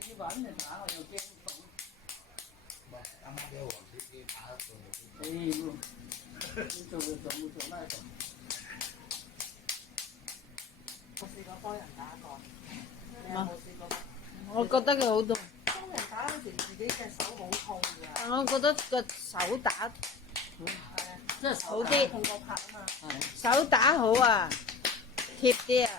啲揾嚟打，我又驚凍。唔係啱啱俾黃小姐打到。你做拉動。我試過幫人打過，你有冇試過？我覺得佢好凍。幫人打嗰時自己隻手好痛㗎。但我覺得個手打即係好啲，痛過拍啊嘛。手打好啊，貼啲啊，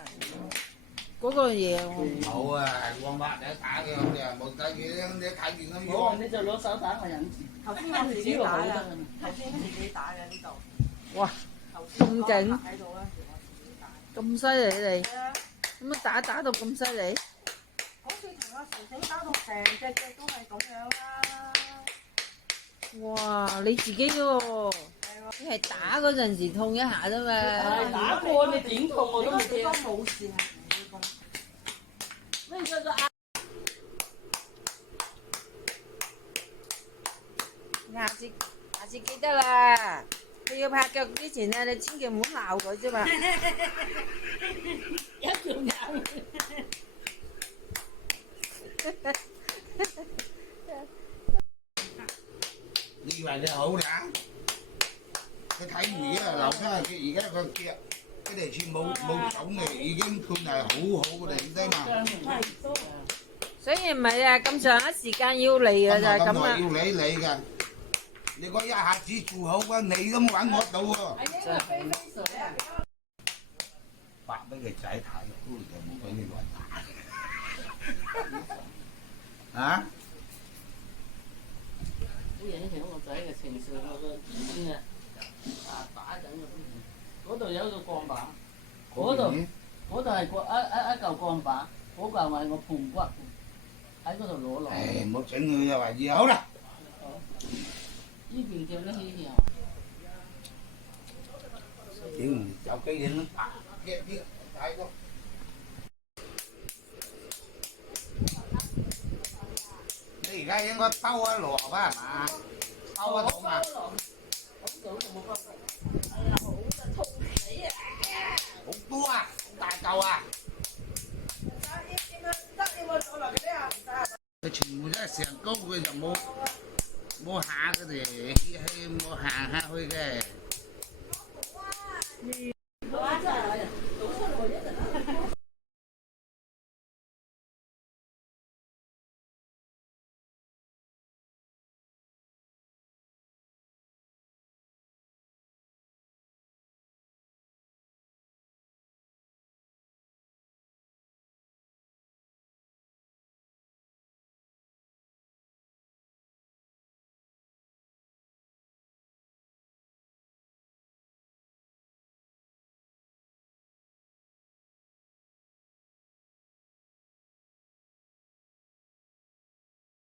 嗰個嘢好啊，光拍你打嘅咁嘅，冇睇見你睇見咁我樣。你就攞手打我忍住。頭先我自己打㗎，頭先自己打嘅呢度。哇，咁勁喺度嗰陣時我自己打。咁犀利你，係啊，咁樣打到咁犀利？好似同阿成成打到成隻隻都係咁樣啦。哇，你自己喎，你係打嗰陣時痛一下啫嘛。打過你點痛我都唔知。應該冇事係唔會痛。呢個就下次記得啦。你要拍腳之前咧，你千祈唔好鬧佢啫嘛。一條咬。你以為你好㗎？佢睇而家留翻佢而家個腳，佢哋全冇腫嘅，已經算係好好嘅地嘛。所以唔係啊，咁長一時間要嚟啊，就係咁啊。要理你㗎，你講一下子做好啊，你都揾我到喎。發俾個仔睇，估就冇俾你亂打。啊？好影響個仔嘅情緒，我個先啊打緊嗰度有個鋼板，嗰度係一嚿鋼板，嗰嚿係我盤骨，喺嗰度攞落。誒，唔好整佢就話要好啦。呢邊叫咩氣象？屌，有機影都打嘅啲睇過。你而家應該兜一籮吧係嘛？兜得到嘛？好多啊，好大嚿啊！佢全部都係成高，佢就冇下佢哋冇行下去嘅。